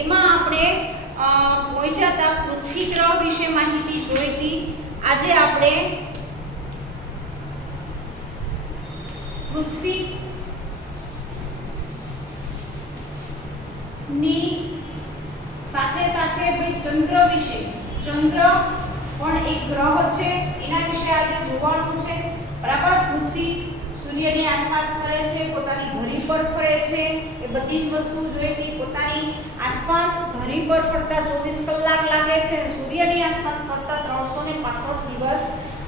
એમાં આપણે પહોંચ્યા હતા પૃથ્વી ગ્રહ વિશે માહિતી જોઈ હતી. આજે આપણે પૃથ્વી ની સાથે સાથે ભાઈ ચંદ્ર વિશે, ચંદ્ર પણ એક ગ્રહ છે, એના વિશે આજે જોવાનું છે. બરાબર, પૃથ્વી સૂર્યની આસપાસ ફરે છે, પોતાની ધરી પર ફરે છે, એ બધી જ વસ્તુ જોઈ હતી. પોતાની આસપાસ ધરી પર ફરતા 24 કલાક લાગે છે, સૂર્યની આસપાસ ફરતા 365 દિવસ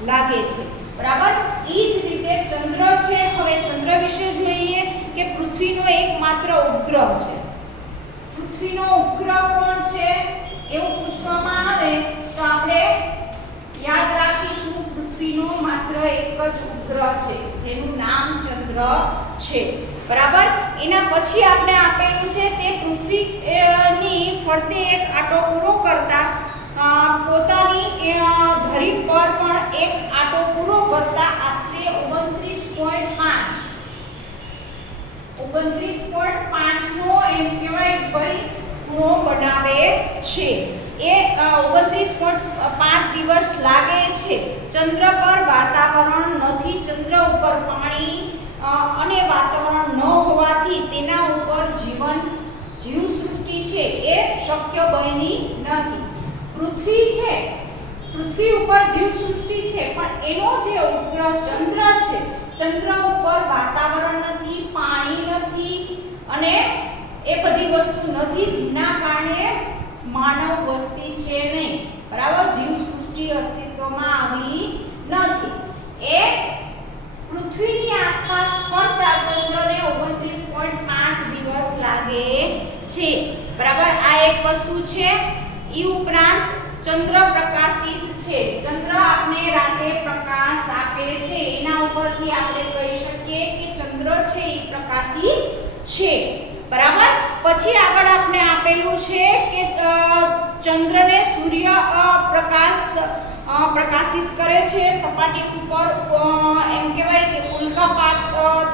લાગે છે. બરાબર, એ જ રીતે ચંદ્ર છે. હવે ચંદ્ર વિશે જોઈએ કે પૃથ્વીનો એકમાત્ર ઉપગ્રહ છે. પૃથ્વીનો ઉપગ્રહ કોણ છે એવું પૂછવામાં આવે તો આપણે યાદ રાખીશું પૃથ્વીનો માત્ર એક જ ઉપગ્રહ છે જેનું નામ ચંદ્ર છે. બરાબર, એના પછી આપણે આપેલું છે તે પૃથ્વીની ફરતે એક આંટો પૂરો કરતા પોતાની ધરી પર પણ એક આંટો પૂરો કરતા આશરે 29.5 નો એમ કહેવાય ભાઈ ખૂણો બનાવે છે. એ 29.5 દિવસ લાગે છે. ચંદ્ર પર વાતાવરણ નથી, ચંદ્ર ઉપર પાણી અને વાતાવરણ ન હોવાથી તેના ઉપર જીવસૃષ્ટિ છે એ શક્ય બની નથી. પૃથ્વી છે, પૃથ્વી ઉપર જીવસૃષ્ટિ છે, પણ એનો જે ઉપગ્રહ ચંદ્ર છે, ચંદ્ર ઉપર વાતાવરણ નથી, પાણી નથી અને એ બધી વસ્તુ નથી, જેના કારણે માનવ વસ્તી છે નહીં. બરાબર, જીવસૃષ્ટિ અસ્તિત્વમાં આવી નથી. એ પૃથ્વીની આસપાસ ફરતા ચંદ્રને 29.5 દિવસ લાગે છે. બરાબર, આ એક વસ્તુ છે. એ ઉપરાંત ચંદ્ર પ્રકાશિત છે. ચંદ્ર આપણે રાતે પ્રકાશ આપે છે, એના ઉપરથી આપણે કહી શકીએ કે ચંદ્ર છે એ પ્રકાશિત છે. બરાબર, પછી આગળ આપણે આપેલું છે કે ચંદ્રને સૂર્ય પ્રકાશિત કરે છે. સપાટી ઉપર એમ કહેવાય કે ઉલ્કાપાત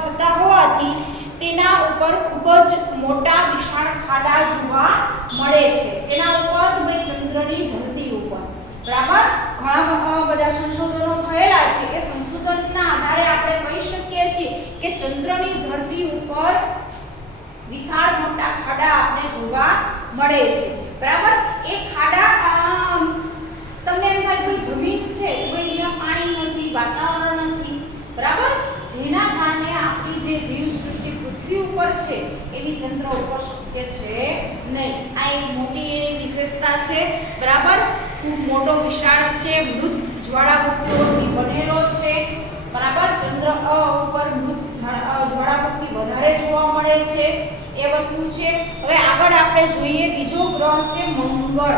થતા હોવાથી તેના ઉપર ખૂબ જ મોટા વિશાળ ખાડા જોવા મળે છે. તેના ઉપર ભાઈ ચંદ્રની ધરતી ઉપર બરાબર ઘણા બધા સંશોધનો થયેલા છે. એ સંશોધનના આધારે આપણે કહી શકીએ છીએ કે ચંદ્રની ધરતી ઉપર વિશાળ મોટા ખાડા આપણે જોવા મળે છે. બરાબર, એ ખાડા તમને એમ થાય કે જમીન છે, કોઈ ત્યાં પાણી નથી, વાતાવરણ નથી. બરાબર, જેના કારણે આપણી જે જીવસૃષ્ટિ પૃથ્વી ઉપર છે એવી ચંદ્ર ઉપર શક્ય છે નહીં. આ એક મોટી એની વિશેષતા છે. બરાબર, ખૂબ મોટો વિશાળ છે, મૃત જ્વાળામુખીઓથી બનેલો છે. બરાબર, ચંદ્ર ઉપર મૃત જ્વાળામુખી વધારે જોવા મળે છે, એ વસ્તુ છે. હવે આગળ આપણે જોઈએ બીજો ગ્રહ છે મંગળ.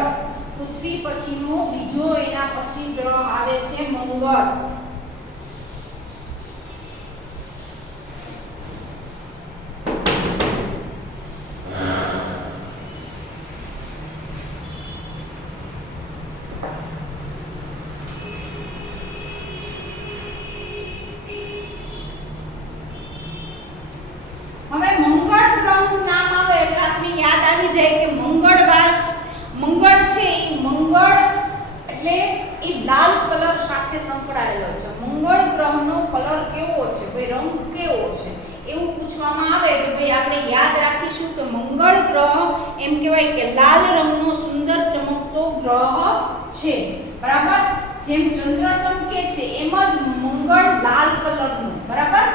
પૃથ્વી પછીનો બીજો એના પછી ગ્રહ આવે છે મંગળ. હવે મંગળ ગ્રહનું નામ આવે એટલે આપણે યાદ આવી જાય કે મંગળ છે. એ મંગળ એટલે એ લાલ કલર સાથે સંકળાયેલો છે. મંગળ ગ્રહનો કલર કેવો છે, ભાઈ રંગ કેવો છે એવું પૂછવામાં આવે તો ભાઈ આપણે યાદ રાખીશું કે મંગળ ગ્રહ એમ કહેવાય કે લાલ રંગનો સુંદર ચમકતો ગ્રહ છે. બરાબર, જેમ ચંદ્ર ચમકે છે એમ જ મંગળ લાલ કલરનો, બરાબર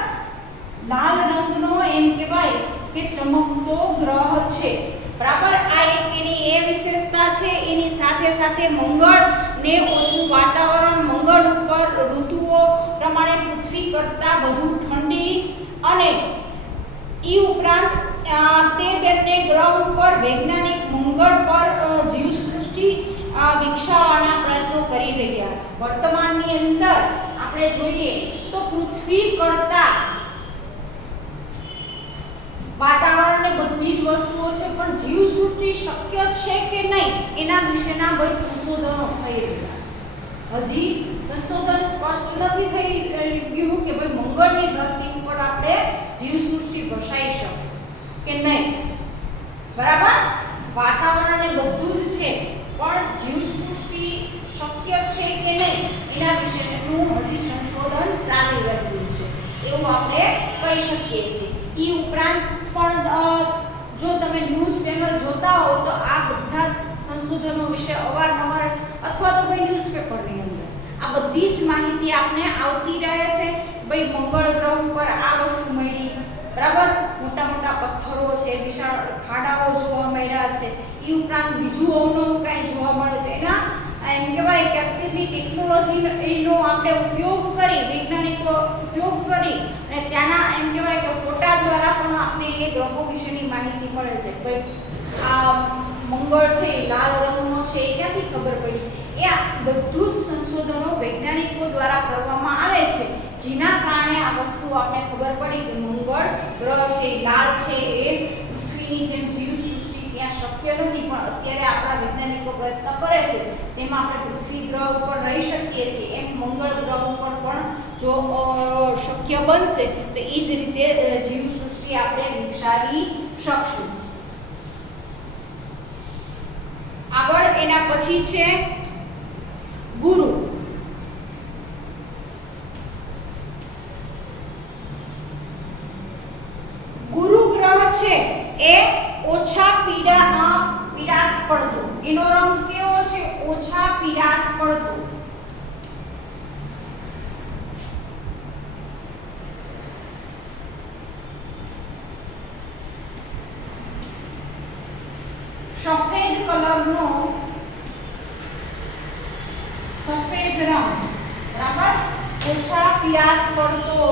લાલ રંગનો એમ કહેવાય કે ચમકતો ગ્રહ છે. બરાબર, આ એક એની એ વિશેષતા છે. એની સાથે સાથે મંગળ ને ઓછું વાતાવરણ, મંગળ ઉપર ઋતુઓ પ્રમાણે પૃથ્વી કરતા વધુ ઠંડી અને ઈ ઉપરાંત તે બંને ગ્રહ ઉપર વૈજ્ઞાનિક મંગળ પર જીવસૃષ્ટિ વિકસાવવાના પ્રયત્નો કરી રહ્યા છે. વર્તમાનની અંદર આપણે જોઈએ તો પૃથ્વી કરતા વાતાવરણ ને બધી જ વસ્તુઓ છે, પણ જીવસૃષ્ટિ શક્ય છે કે નહીં એના વિશેના ભાઈ સંશોધનો થઈ રહ્યા છે. હજી સંશોધન સ્પષ્ટ નથી થઈ ગયું કે ભાઈ મંગળની ધરતી ઉપર આપણે જીવસૃષ્ટિ વસાઈ શકશું કે નહીં. બરાબર, વાતાવરણ ને બધું જ છે, પણ જીવસૃષ્ટિ શક્ય છે કે નહીં એના વિશેનું હજી સંશોધન ચાલી રહ્યું છે એવું આપણે કહી શકીએ છીએ. એ ઉપરાંત પણ જો તમે ન્યૂઝ ચેનલ જોતા હો તો આ બધા સંશોધનો વિશે અવારનવાર અથવા તો ભાઈ ન્યૂઝપેપરની અંદર આ બધી જ માહિતી આપને આવતી રહે છે. ભાઈ મંગળ ગ્રહ ઉપર આ વસ્તુ મળી, બરાબર, મોટા મોટા પથ્થરો છે, વિશાળ ખાડાઓ જોવા મળ્યા છે. એ ઉપરાંત બીજું અવનવું કાંઈ જોવા મળે તો એના એમ કહેવાય કે અત્યારની ટેકનોલોજીનો આપણે ઉપયોગ કરી, વૈજ્ઞાનિકો ઉપયોગ કરી અને ત્યાંના એમ કહેવાય કે ફોટા દ્વારા પણ આપણે એ ગ્રહો વિશેની માહિતી મળે છે. ભાઈ આ મંગળ છે એ લાલ રંગનો છે એ ક્યાંથી ખબર પડી? એ બધું જ સંશોધનો વૈજ્ઞાનિકો દ્વારા કરવામાં આવે છે, જેના કારણે આ વસ્તુ આપણે ખબર પડી કે મંગળ ગ્રહ છે એ લાલ છે, એ પૃથ્વીની જેમ જીવસૃષ્ટિ ત્યાં શક્ય નથી, પણ અત્યારે આપણા વૈજ્ઞાનિકો પ્રયત્ન કરે છે જેમ આપણે પૃથ્વી ગ્રહ ઉપર રહી શકીએ છીએ એમ મંગળ ગ્રહ ઉપર પણ જો શક્ય બનશે તો એ જ રીતે જીવસૃષ્ટિ આપણે વિકસાવી શકશું. આગળ એના પછી છે ગુરુ. ગુરુ ગ્રહ છે એ ઓછા પીડાશ પડતો, એનો રંગ કેવો છે? ઓછા પીડાશ પડતો. સફેદ કલરનો, સફેદ રંગ, બરાબર, ઓછા પીડાશ પડતો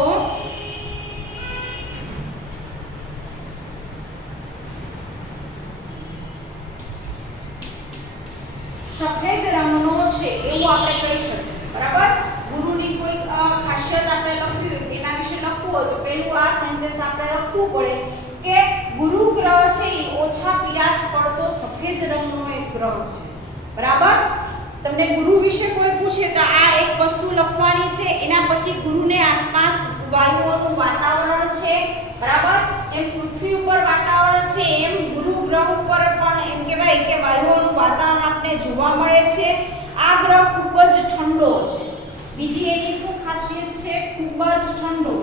સફેદ રંગનો છે એવું આપણે કહી શકીએ, બરાબર. ગુરુની કોઈ ખાસિયત આપણે લખવી હોય એના વિશે લખવું હોય તો પહેલું આ સેન્ટેન્સ આપણે લખવું પડે કે ગુરુ ગ્રહ છે એ ઓછા પીડાશ પડતો સફેદ રંગનો એક ગ્રહ છે, બરાબર. તમને ગુરુ વિશે કોઈ પૂછે તો આ એક વસ્તુ લખવાની છે. એના પછી ગુરુને આસપાસ વાયુઓનું વાતાવરણ છે, બરાબર. જેમ પૃથ્વી ઉપર વાતાવરણ છે એમ ગુરુ ગ્રહ ઉપર પણ એમ કહેવાય કે વાયુઓનું વાતાવરણ આપણે જોવા મળે છે. આ ગ્રહ ખૂબ જ ઠંડો છે. બીજી એની શું ખાસિયત છે? ખૂબ જ ઠંડો.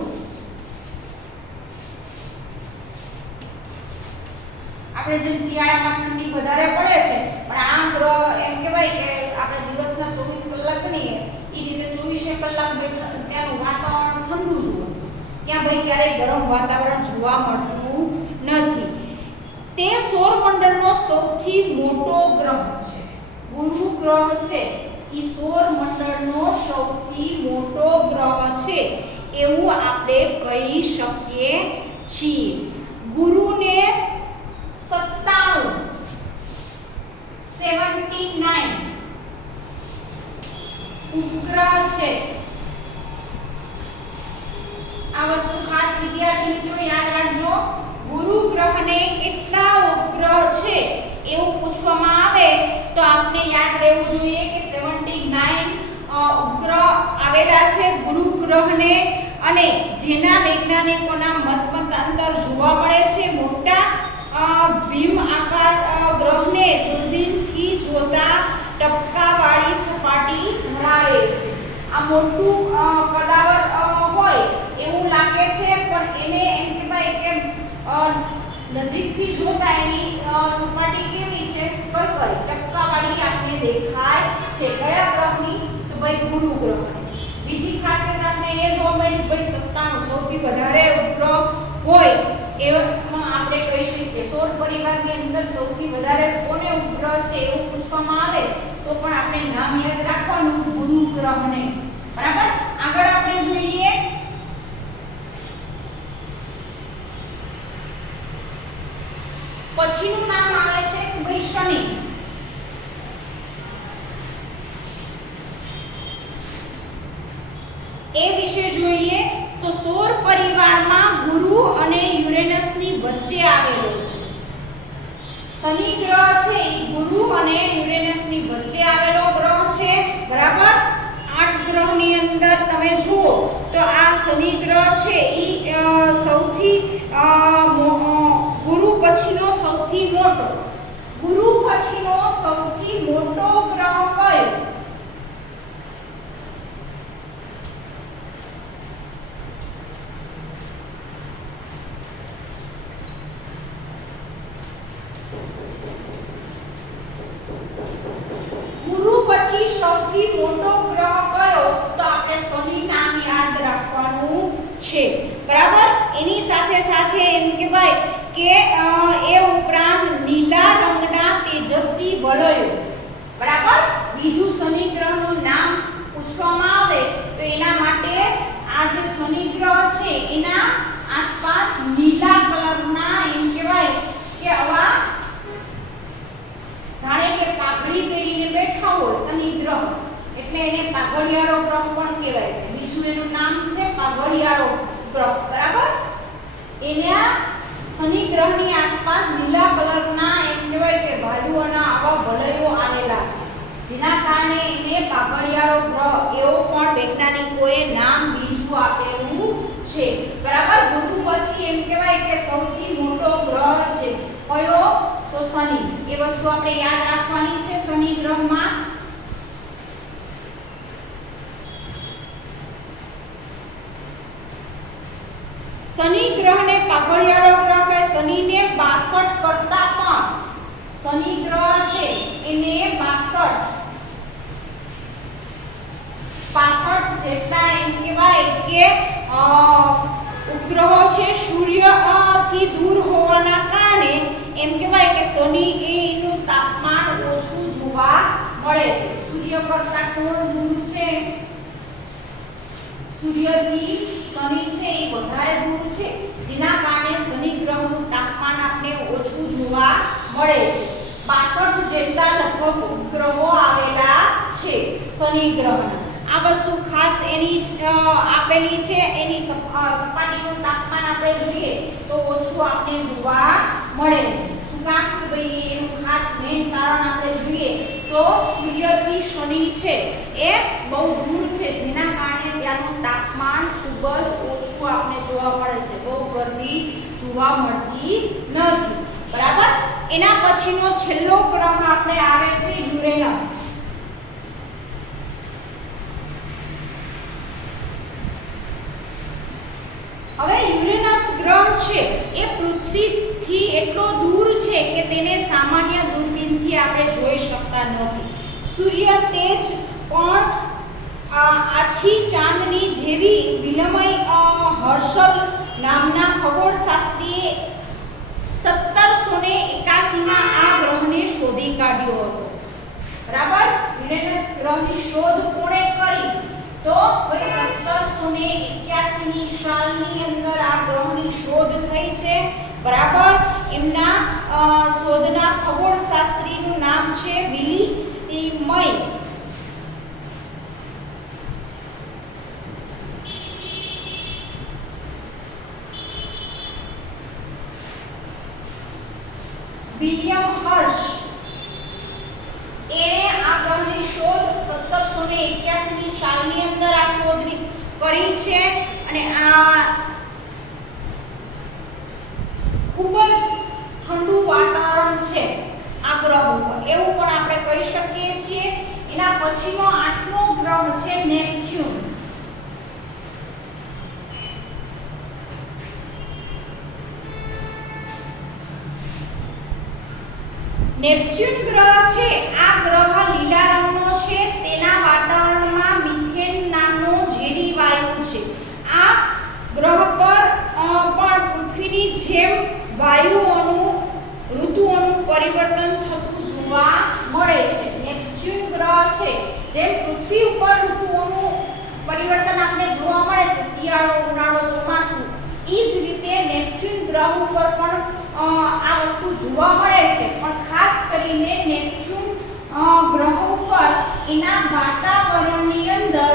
આપણે જેમ શિયાળામાં ઠંડી વધારે પડે છે પણ આ ગ્રહ એમ કહેવાય કે આપણે દિવસના 24 કલાક ગણીએ એ રીતે 24 કલાક ત્યાંનું વાતાવરણ ઠંડુ જ હોય છે. ત્યાં ભાઈ ક્યારેય ગરમ વાતાવરણ જોવા મળતું નથી. તે સૌરમંડળનો સૌથી મોટો ગ્રહ છે. ગુરુ ગ્રહ છે એ સૌરમંડળનો સૌથી મોટો ગ્રહ છે એવું આપણે કહી શકીએ છીએ. ગુરુને 79 ઉપગ્રહ છે. આ વસ્તુ ખાસ વિદ્યાર્થી મિત્રો યાદ રાખજો. ગુરુ ગ્રહને કેટલા ઉપગ્રહ છે એવું પૂછવામાં આવે તો આપને યાદ રહેવું જોઈએ કે 79 ઉપગ્રહ આવેલા છે ગુરુ ગ્રહને, અને જેના વૈજ્ઞાનિકોના મતમતાંતર જોવા મળે છે. મોટા ભીમ આકાર ગ્રહને દૂરબીનથી જોતા ટપકાવાળી સપાટી ધરાવે છે. આ મોટું કદાવર હોય એવું લાગે છે પણ એને એમ કહેવાય કે નજીકથી જોતા એની સપાટી કેવી છે? કરકરી ટપકાવાળી આપણે દેખાય છે. કયા ગ્રહની? તો ભાઈ ગુરુ ગ્રહની. બીજી ખાસિયત આપણે એ જોવા મળી ભાઈ 97 સૌથી વધારે ઉપગ્રહ હોય એમાં આપણે કહી શકીએ. સૌર પરિવારની અંદર સૌથી વધારે કોને ઉપગ્રહ છે એવું પૂછવામાં આવે તો પણ આપણે નામ યાદ રાખવાનું, ગુરુ ગ્રહને, બરાબર. આગળ આપણે જોઈએ પછીનું નામ આવે છે ભાઈ શનિ. એ વિશે જોઈએ તો સૌર પરિવારમાં ગુરુ અને યુરેનસની વચ્ચે આવેલો છે. શનિ ગ્રહ છે એ ગુરુ અને યુરેનસની વચ્ચે આવેલો ગ્રહ છે, બરાબર. 8 ગ્રહની અંદર તમે જુઓ તો આ શનિ ગ્રહ છે એ સૌથી ગુરુ પછીનો સૌથી મોટો. ગુરુ પછીનો સૌથી મોટો ગ્રહ કયો? ગુરુ પછી સૌથી મોટો ગ્રહ કયો? તો આપણે શનિ નામ યાદ રાખવાનું છે, બરાબર. એની સાથે સાથે એમ કહેવાય કે એ ઉપરાંત નીલા રંગના તેજસ્વી વલયો, બરાબર. બીજું શનિ ગ્રહનું નામ પૂછવામાં આવે તો એના માટે આ જે શનિ ગ્રહ છે એના આસપાસ નીલા કલરના એમ કહેવાય કે આવા જાણે કે પાઘડી પહેરીને બેઠા હોય શનિ ગ્રહ, એટલે એને પાઘડિયારો ગ્રહ પણ કહેવાય છે. બીજું એનું નામ છે પાઘડિયારો ગ્રહ, બરાબર. એના શનિ ગ્રહની આસપાસ નીલા કલરના એમ કહેવાય કે વાયુઓના આવા વલયો આવેલા છે, જેના કારણે એને પાઘડિયારો ગ્રહ એવો પણ વૈજ્ઞાનિકોએ નામ બીજું આપેલું છે, બરાબર. ગુરુ પછી એમ કહેવાય કે સૌથી મોટો ગ્રહ છે કયો? તો શનિ. એ વસ્તુ આપણે યાદ રાખવાની છે. શનિ ગ્રહમાં શનિ ગ્રહને પાઘડિયારો ગ્રહ કે શનિને 62 કરતા પણ શનિ ગ્રહ છે એને 62 જેટલા એમ કહેવાય કે ઉપગ્રહો છે સૂર્યથી દૂર હોવાના કારણે એમ કહેવાય કે શનિ એનું તાપમાન ઓછું જોવા મળે છે. સૂર્ય કરતા કોણ દૂર છે? સૂર્યથી શનિ છે એ વધારે દૂર છે, જેના કારણે શનિ ગ્રહનું તાપમાન આપણે ઓછું જોવા મળે છે. 62 જેટલા લગભગ ઉપગ્રહો આવેલા છે શનિ ગ્રહના. આ વસ્તુ ખાસ એની આપેલી છે. એની સપાટીનું તાપમાન આપણે જોઈએ તો ઓછું આપણે જોવા મળે છે. શું કામ? કે ભાઈ એનું ખાસ મેઇન કારણ આપણે જોઈએ તો સૂર્યથી શનિ છે એ બહુ દૂર છે, જેના કારણે ત્યાંનું તાપમાન ખૂબ જ ઓછું આપણે જોવા મળે છે. બહુ ગરમી જોવા મળતી નથી, બરાબર. એના પછીનો છેલ્લો ગ્રહ આપણે આવે છે યુરેનસ. હવે યુરેનસ ગ્રહ છે એ પૃથ્વીથી એટલો દૂર છે કે તેને સામાન્ય દૂરબીનથી આપણે જોઈ શકતા નથી. સૂર્ય તેજ પણ આછી ચાંદની જેવી વિલમય હર્ષલ નામના ખગોળશાસ્ત્રીએ 1781માં આ ગ્રહને શોધી કાઢ્યો હતો, બરાબર. યુરેનસ ગ્રહની શોધ કોણે કરી? તો 1781ની સાલની અંદર આ ગ્રહની શોધ થઈ છે, બરાબર. એમના શોધના ખગોળશાસ્ત્રીનું નામ છે વિલિયમ. વિલિયમ હર્શ એણે આ ગ્રહની શોધ 1781ની સાલની અંદર આ શોધ કરી છે, અને આ ખૂબ જ ઠંડુ વાતાવરણ છે આ ગ્રહ ઉપર, એવું પણ આપણે કહી શકીએ છીએ. એના પછીનો 8મો ગ્રહ છે નેપચ્યુન. નેપચ્યુન ગ્રહ છે આ ગ્રહ લીલા રંગનો છે. તેના વાતાવરણમાં મિથેન નામનો ઝેરી વાયુ છે. આ ગ્રહ પર પણ પૃથ્વીની જેમ વાયુઓનું ઋતુઓનું પરિવર્તન થતું જોવા મળે છે. નેપચ્યુન ગ્રહ છે જેમ પૃથ્વી ઉપર ઋતુઓનું પરિવર્તન આપણે જોવા મળે છે, શિયાળો, ઉનાળો, ચોમાસું, એ જ રીતે નેપચ્યુન ગ્રહ ઉપર પણ આ વસ્તુ જોવા મળે છે. પણ ખાસ કરીને નેપચ્યુન ગ્રહ ઉપર એના વાતાવરણની અંદર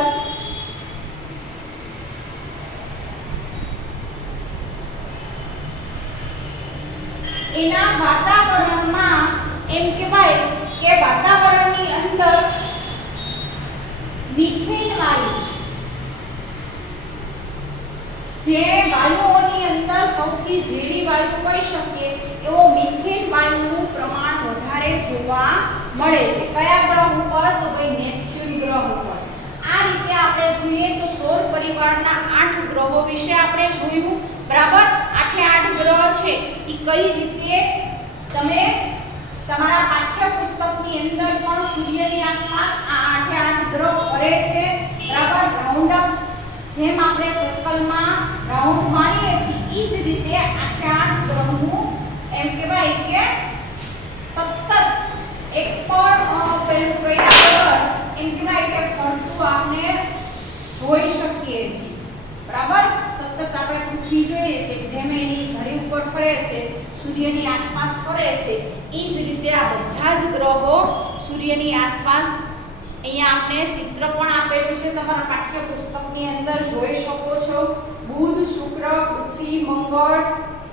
એના વાતાવરણમાં એમ કહેવાય કે વાતાવરણની અંદર મિથેન વાયુ, જે વાયુઓની અંદર સૌથી ઝેરી વાયુ કહી શકીએ એવો મિથેન વાયુનું પ્રમાણ વધારે વધારે જોવા મળે છે. કયા ગ્રહ ઉપર? તો ભાઈ નેપચ્યુન ગ્રહ ઉપર. આ રીતે આપણે જોઈએ તો સૌર પરિવારના 8 ગ્રહો વિશે આપણે જોયું. બરાબર, 8 ગ્રહ છે એ કઈ રીતે તમે તમારા પાઠ્ય પુસ્તકની અંદર પણ સૂર્યની આસપાસ આ 8 ગ્રહ ફરે છે. બરાબર, રાઉન્ડ અપ જેમ આપણે સર્કલમાં રાઉન્ડ મારીએ છીએ એ જ રીતે 8 ગ્રહનું એમ કહેવાય કે સતત એક પણ પેલું કયા વગર એમ કહેવાય કે ફરતું આપણે જોઈ શકીએ છીએ. બરાબર, સતત આપણે પૃથ્વી જોઈએ છે જેમ એની ધરી ઉપર ફરે છે, સૂર્યની આસપાસ ફરે છે, એ જ રીતે આ બધા જ ગ્રહો સૂર્યની આસપાસ. અહીંયા આપણે ચિત્ર પણ આપેલું છે તમારા પાઠ્ય પુસ્તકની અંદર જોઈ શકો છો. બુધ, શુક્ર, પૃથ્વી, મંગળ,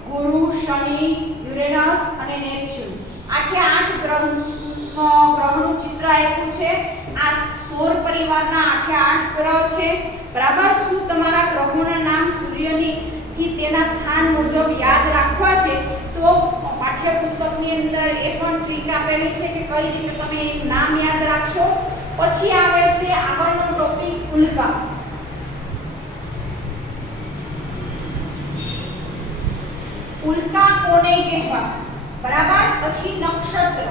ગુરુ, શનિ, યુરેનસ અને નેપચ્યુન 8 ગ્રહનું ચિત્ર આપ્યું છે. આ સૌર પરિવારના 8 ગ્રહ છે. બરાબર, શું તમારા ગ્રહોના નામ સૂર્યથી તેના સ્થાન મુજબ યાદ રાખવા છે? તો પાઠ્ય પુસ્તકની અંદર એ પણ ટ્રીક આપેલી છે કે કઈ રીતે તમે એનું નામ યાદ રાખશો. પછી આવે છે આગળનો ટોપિક ઉલ્કા. ઉલ્કા કોને કહેવાય? બરાબર, પછી નક્ષત્ર.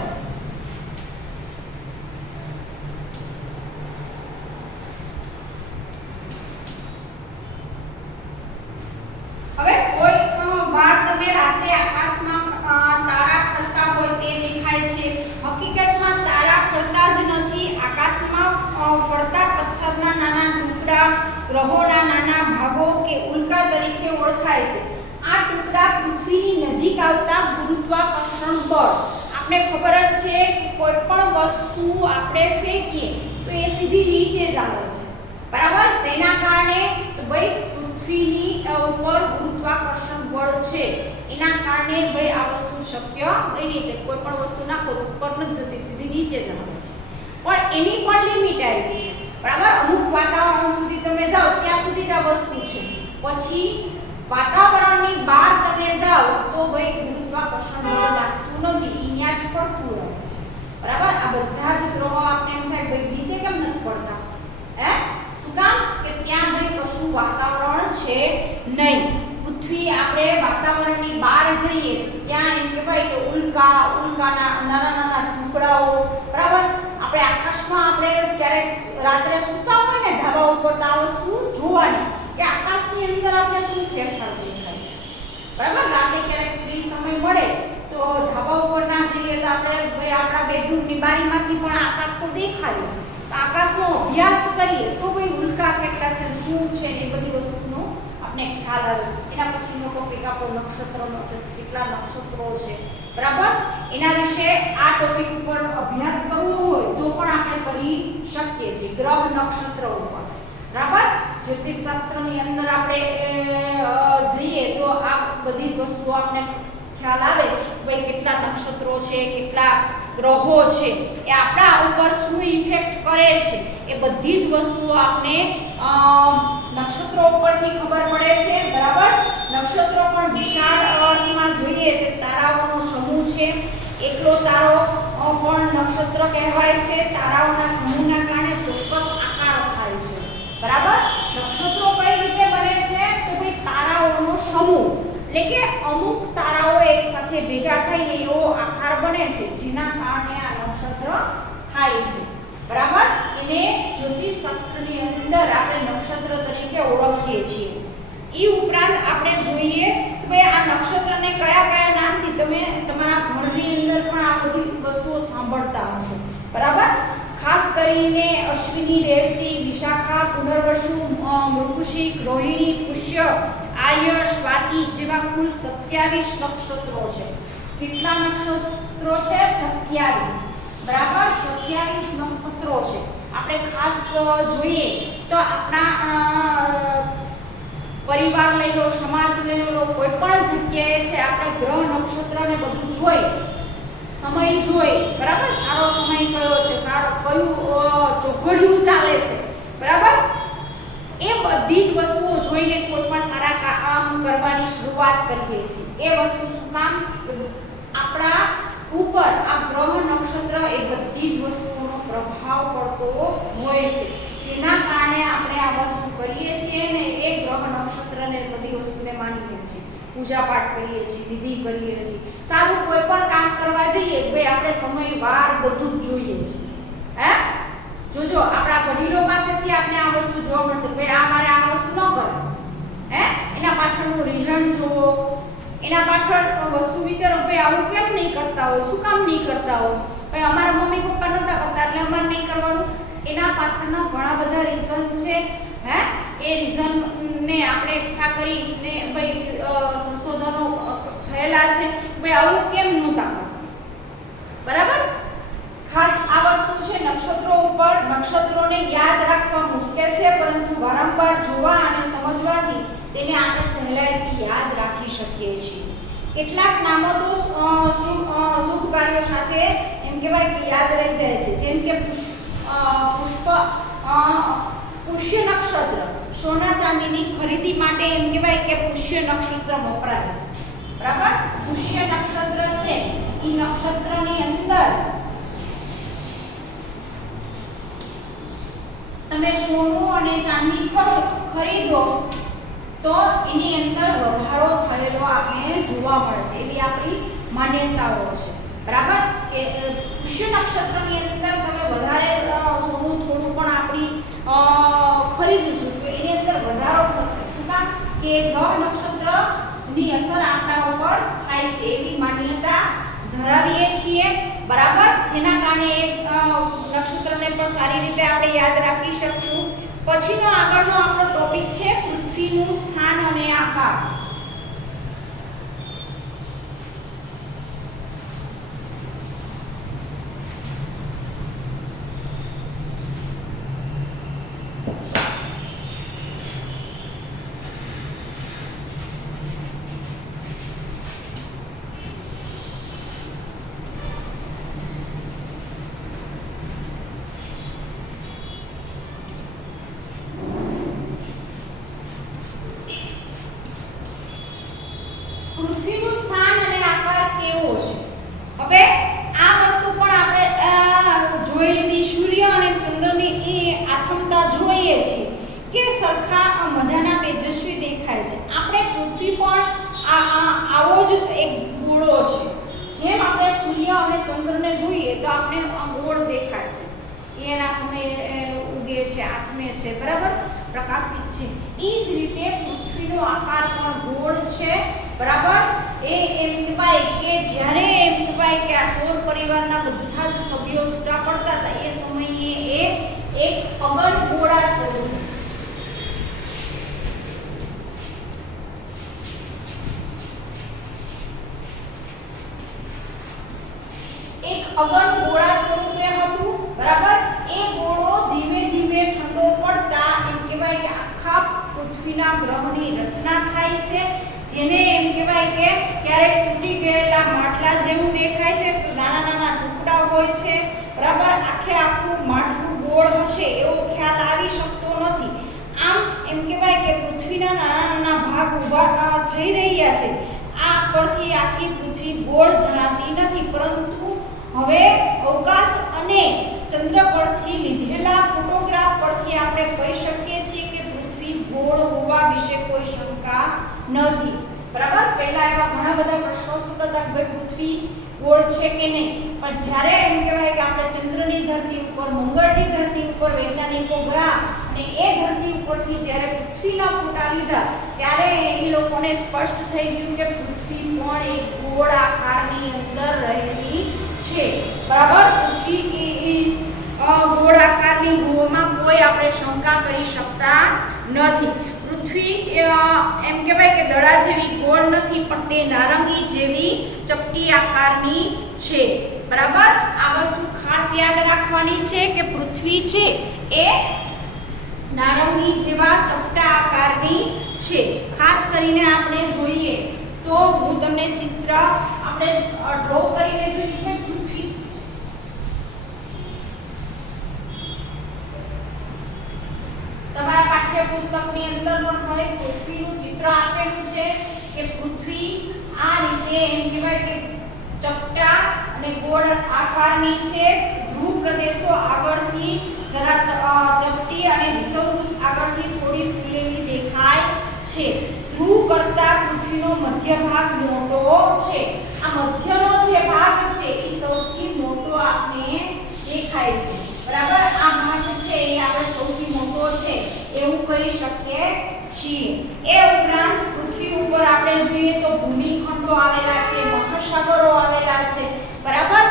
હવે કોઈ વાર તમે રાત્રે આકાશમાં તારા ફરતા હોય તે દેખાય છે. હકીકતમાં તારા ફરતા જ નથી, આકાશમાં ફરતા પથ્થરના નાના ટુકડા ગ્રહોના નાના ભાગો કે ઉલ્કા તરીકે ઓળખાય છે. આ ટુકડા પૃથ્વીની નજીક આવતા ગુરુત્વાકર્ષણ બળ, આપણે ખબર જ છે કે કોઈ પણ વસ્તુ આપણે ફેંકીએ તો એ સીધી નીચે જ આવે છે. બરાબર, શેના કારણે? તો ભાઈ પૃથ્વીની ઉપર ગુરુત્વાકર્ષણ બળ છે એના કારણે ભાઈ આ વસ્તુ શક્ય બની છે. કોઈ પણ વસ્તુ નાખો તો ઉપર નથી જતી, સીધી નીચે જ આવે છે. પણ એની પણ લિમિટ આવી છે. બરાબર, અમુક વાતાવરણ સુધી તમે જાઓ ત્યાં સુધી જ આ વસ્તુ છે. પછી વાતાવરણની બહાર તમે જાઓ તો ભાઈ ગુરુત્વાકર્ષણ બળ લાગતું નથી, ઈ ન્યા જ ફરતું રહે છે. બરાબર, આ બધા જ ગ્રહો આપણે એમ થાય ભાઈ નીચે કેમ નથી પડતા? શું કામ? કે ત્યાં ભાઈ કશું વાતાવરણ છે નહીં. પૃથ્વી આપણે વાતાવરણની બહાર જઈએ ત્યાં એમ કહેવાય કે ઉલ્કાના નાના ટુકડાઓ. બરાબર, આપણે આકાશમાં આપણે ક્યારેક રાત્રે સૂતા હોય ને ધાબા ઉપર તો આ વસ્તુ જોવાની કે આકાશની અંદર આપણે શું ફેરફાર દેખાય છે. બરાબર, રાતે ક્યારેક ફ્રી સમય મળે તો ધાબા ઉપર ના જઈએ તો આપણે ભાઈ આપણા બેડરૂમની બારીમાંથી પણ આકાશ તો દેખાય છે. તો આકાશનો અભ્યાસ કરીએ તો ભાઈ ઉલ્કા કેટલા છે, શું છે, એ બધી વસ્તુનો આપણે ખ્યાલ આવે. એના પછીનો ટોપિક આપણો નક્ષત્રનો છે, કેટલા નક્ષત્રો છે. બરાબર, એના વિશે આ ટોપિક ઉપર અભ્યાસ કરવો હોય તો પણ આપણે કરી શકીએ છીએ, ગ્રહ નક્ષત્ર ઉપર. બરાબર, જ્યોતિષશાસ્ત્રની અંદર આપણે જઈએ તો આ બધી વસ્તુઓ આપણે ખ્યાલ આવે ભાઈ કેટલા નક્ષત્રો છે, કેટલા ગ્રહો છે, એ આપણા ઉપર શું ઇફેક્ટ કરે છે, એ બધી જ વસ્તુઓ આપણે નક્ષત્રો ઉપરથી ખબર પડે છે. બરાબર, નક્ષત્રો પણ વિશાળ અર્થમાં જોઈએ તે તારાઓનો સમૂહ છે. એકલો તારો પણ નક્ષત્ર કહેવાય છે. તારાઓના સમૂહના કારણે ચોક્કસ આકાર થાય છે. બરાબર, નક્ષત્રો કઈ રીતે બને છે? તો ભાઈ તારાઓનો સમૂહ, એટલે કે અમુક તારાઓ એક સાથે ભેગા થઈને એવો આકાર બને છે જેના કારણે આ નક્ષત્ર થાય છે. બરાબર, એને જ્યોતિષશાસ્ત્રની અંદર આપણે નક્ષત્ર તરીકે ઓળખીએ છીએ. એ ઉપરાંત આપણે જોઈએ કે ભાઈ આ નક્ષત્રને કયા કયા નામથી તમે તમારા ઘરની અંદર પણ આ બધી વસ્તુઓ સાંભળતા હશો. બરાબર, ખાસ કરીને અશ્વિની, રેવતી, વિશાખા, પુનર્વસુ, મૃગશિર, રોહિણી, પુષ્ય, આર્ય, સ્વાતિ જેવા કુલ 27 નક્ષત્રો છે. કેટલા નક્ષત્રો છે? 27. બરાબર, 27 નક્ષત્રો છે. આપણે ખાસ જોઈએ તો આપણા પરિવાર લઈ લો, સમાજ લઈ લો, કોઈ પણ જગ્યાએ છે આપણે ગ્રહ નક્ષત્રને બધું જોઈ, સમય જોઈ. બરાબર, સારો સમય કયો છે, સારો કયું ચોઘડિયું ચાલે છે. બરાબર, એ બધી જ વસ્તુઓ જોઈને કોઈ પણ સારા કામ કરવાની શરૂઆત કરીએ છીએ. એ વસ્તુ શું કામ? આપણા ઉપર આ ગ્રહ નક્ષત્ર એ બધી જ વસ્તુઓનો પ્રભાવ પડતો હોય છે, જેના કારણે આપણે આ વસ્તુ કરીએ છીએ ને એ ગ્રહ નક્ષત્રને બધી વસ્તુને માનીએ છીએ, પૂજા પાઠ કરીએ છીએ, વિધિ કરીએ છીએ. સારું કોઈ પણ કામ કરવા જઈએ ભાઈ આપણે સમય વાર બધું જ જોઈએ છીએ. હે જોજો આપણા વડીલો પાસેથી આપણે આ વસ્તુ જોવા મળશે, ભાઈ આ મારે આ વસ્તુ ન કરે, હે એના પાછળનું રીઝન જોવો, એના પાછળ વસ્તુ વિચારો, ભાઈ આવું કેમ નહીં કરતા હોય, શું કામ નહીં કરતા હોય, ભાઈ અમારા મમ્મી પપ્પા નહોતા કરતા એટલે અમારે નહીં કરવાનું. એના પાછળના ઘણા બધા રીઝન છે. હે એ રીઝનને આપણે એકઠા કરીને ભાઈ સંશોધનો થયેલા છે, ભાઈ આવું કેમ નહોતા કરતા. બરાબર. ખાસ આ વસ્તુ છે નક્ષત્રો ઉપર. નક્ષત્રોને યાદ રાખવા મુશ્કેલ છે, પરંતુ વારંવાર જોવા અને સમજવાથી તેને આપણે સહેલાઈથી યાદ રાખી શકીએ છીએ. કેટલાક નામો તો શુભ કાર્યો સાથે એમ કહેવાય કે યાદ રહી જાય છે, જેમ કે પુષ્ય નક્ષત્ર. સોના ચાંદીની ખરીદી માટે એમ કહેવાય કે પુષ્ય નક્ષત્ર વપરાય છે. બરાબર. પુષ્ય નક્ષત્ર છે એ નક્ષત્રની અંદર તમે સોનું અને ચાંદી ખરીદો તો એની અંદર વધારો થયેલો આપણે જોવા મળે છે, એવી આપણી માન્યતાઓ છે. બરાબર. કે પુષ્ય નક્ષત્રની અંદર તમે વધારે સોનું થોડું પણ આપણી ખરીદીશું તો એની અંદર વધારો થશે. શું કામ કે ગ્રહ નક્ષત્રની અસર આપણા ઉપર થાય છે એવી માન્યતા ધરાવીએ છીએ. બરાબર. જેના કારણે એક નક્ષત્રને પણ સારી રીતે આપણે યાદ રાખી શકશું. પછીનો આગળનો આપણો ટોપિક છે પૃથ્વીનું સ્થાન અને આકાર. પૃથ્વીનું સ્થાન અને આકાર કેવો છે? હવે આ વસ્તુ પણ આપણે જોઈ લીધી. સૂર્ય અને ચંદ્રની એ આથમતા જોઈએ છીએ કે સરખા મજાના તેજસ્વી દેખાય છે. આપણે પૃથ્વી પણ આવો જ એક ગોળો છે. જેમ આપણે સૂર્ય અને ચંદ્રને જોઈએ તો આપણે ગોળ દેખાય છે, એના સમયે ઉગે છે, આથમે છે. બરાબર. પ્રકાશિત છે. એ જ રીતે પૃથ્વીનો આકાર પણ ગોળ છે. બરાબર. એ એમ કહેવાય કે જ્યારે એમ કહેવાય કે આ સૌર પરિવારના બધા જ સભ્યો છૂટા પડતા હતા એ સમયે એ એક અગન ગોળા સ્વરૂપ સ્વરૂપે હતું. બરાબર. એ ગોળો ધીમે ધીમે ઠંડો પડતા એમ કહેવાય કે આખા પૃથ્વીના ગ્રહની રચના થાય છે, જેને એમ કહેવાય કે ક્યારેક તૂટી ગયેલા માટલા જેવું દેખાય છે, તો નાના નાના ટુકડા હોય છે. બરાબર. આખું માટલું ગોળ હશે એવો ખ્યાલ આવી શકતો નથી. આમ એમ કહેવાય કે પૃથ્વીના નાના નાના ભાગ ઊભા થઈ રહ્યા છે. આ પરથી આખી પૃથ્વી ગોળ જણાતી નથી, પરંતુ હવે અવકાશ અને ચંદ્ર પરથી લીધેલા ફોટોગ્રાફ પરથી આપણે કહી શકીએ છીએ કે પૃથ્વી ગોળ હોવા વિશે કોઈ શંકા નથી. બરાબર. પહેલા એવા ઘણા બધા પ્રશ્નો થતા હતા કે ભાઈ પૃથ્વી ગોળ છે કે નહીં, પણ જ્યારે એમ કહેવાય કે આપણે ચંદ્રની ધરતી ઉપર, મંગળની ધરતી ઉપર વૈજ્ઞાનિકો ગયા અને એ ધરતી ઉપરથી જ્યારે પૃથ્વીના ફોટા લીધા ત્યારે એ લોકોને સ્પષ્ટ થઈ ગયું કે પૃથ્વી પણ એક ગોળ આકારની અંદર રહેલી છે. બરાબર. પૃથ્વી ગોળ આકારની હોવામાં કોઈ આપણે શંકા કરી શકતા નથી. પૃથ્વી એમ કહેવાય કે દડા જેવી ગોળ નથી, પણ તે નારંગી જેવી ચપટી આકારની છે. બરાબર. આ વસ્તુ ખાસ યાદ રાખવાની છે કે પૃથ્વી છે એ નારંગી જેવા ચપટા આકારની છે. ખાસ કરીને આપણે જોઈએ તો હું તમને ચિત્ર આપણે ડ્રો કરીને જોઈએ કે પૃથ્વી તમારા પાઠ્યપુસ્તકની અંદર પણ હવે પૃથ્વીનું ચિત્ર આપેલું છે કે પૃથ્વી આ રીતે એમ કહેવાય કે ચપટા અને ગોળ આકારની છે. ધ્રુવ પ્રદેશો આગળથી જરા ચપટી અને વિષુવવૃત્ત આગળથી થોડી ફૂલેલી દેખાય છે. ધ્રુવ કરતા પૃથ્વીનો મધ્ય ભાગ મોટો છે. આ મધ્યનો જે ભાગ છે એ સૌથી મોટો આપણે દેખાય છે. બરાબર, આ ભાગ છે એ આપણે સૌથી મોટો છે એવું કહી શકીએ છીએ. એ ઉપરાંત પૃથ્વી ઉપર આપણે જોઈએ તો ભૂમિખંડો આવેલા છે, મહાસાગરો આવેલા છે. બરાબર,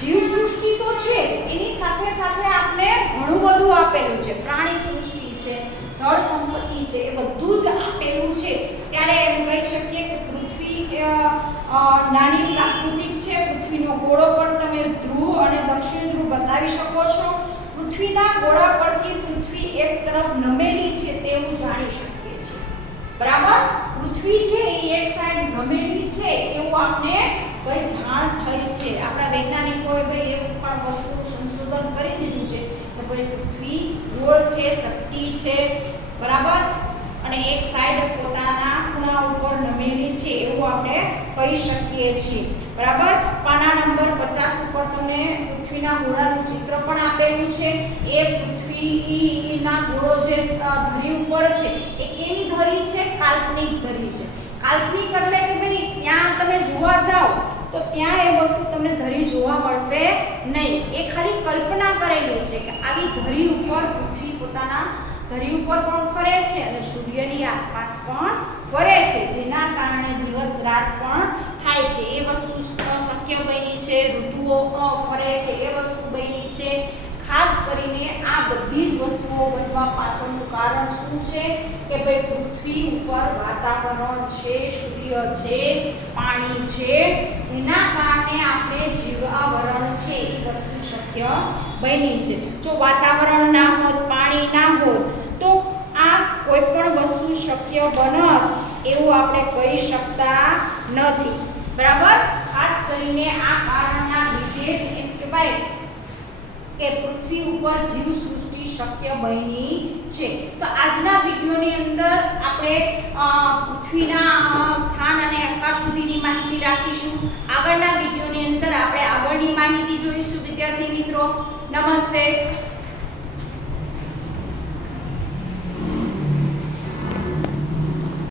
જીવસૃષ્ટિ તો છે જ, એની સાથે સાથે આપણે ઘણું બધું આપેલું છે. પ્રાણી સૃષ્ટિ છે, જળ સંપત્તિ છે, એ બધું જ આપેલું છે. ત્યારે એમ કહી શકીએ કે પૃથ્વી નાની પ્રાકૃતિક છે. પૃથ્વીનો ગોળો પણ તમે ધ્રુવ અને દક્ષિણ ધ્રુવ બતાવી શકો છો. પૃથ્વીના ગોળા પરથી પૃથ્વી એક તરફ નમેલી છે તેવું જાણી શકીએ છીએ. બરાબર, પૃથ્વી છે એ એક સાઈડ નમેલી છે એવું આપણે ભાઈ જાણ થઈ છે. આપણા વૈજ્ઞાનિકોએ ભાઈ એવું પણ વસ્તુ સંશોધન કરી દીધું છે કે ભાઈ પૃથ્વી ગોળ છે, ચપટી છે. બરાબર, અને એક સાઈડ પોતાના ખૂણા ઉપર નમેલી છે એવું આપણે કહી શકીએ છીએ. બરાબર, પાના નંબર 50 ઉપર તમને પૃથ્વીના ગોળાનું ચિત્ર પણ આપેલું છે. એ પૃથ્વીના ગોળો જે ધરી ઉપર છે એ કેવી ધરી છે? કાલ્પનિક ધરી છે. કાલ્પનિક એટલે કે ભાઈ ત્યાં તમે જોવા જાઓ તો ત્યાં એ વસ્તુ તમને ધરી જોવા મળશે નહીં. એ ખાલી કલ્પના કરેલી છે કે આવી ધરી ઉપર પૃથ્વી પોતાના ધરી ઉપર પણ ફરે છે અને સૂર્યની આસપાસ પણ ફરે છે, જેના કારણે દિવસ રાત પણ થાય છે. એ વસ્તુ શક્ય બની છે. ઋતુઓ ફરે છે એ વસ્તુ બની છે. ખાસ કરીને આ બધી જ વસ્તુઓ બનવા પાછળનું કારણ શું છે કે ભાઈ પૃથ્વી ઉપર વાતાવરણ છે, સૂર્ય છે, પાણી છે, જેના કારણે આપણે જીવાવરણ છે એ વસ્તુ શક્ય બની છે. જો વાતાવરણ ના હોત, પાણી ના હોત તો આ કોઈ પણ વસ્તુ શક્ય બનત એવું આપણે કહી શકતા નથી. બરાબર, ખાસ કરીને આ કારણના લીધે જ એમ કહેવાય કે પૃથ્વી ઉપર જીવ સૃષ્ટિ શક્ય બની છે. તો આજના વિડિયોની અંદર આપણે પૃથ્વીના સ્થાન અને આકાશ સુધીની માહિતી રાખીશું. આગળના વિડિયોની અંદર આપણે આગળની માહિતી જોઈશું. વિદ્યાર્થી મિત્રો, નમસ્તે.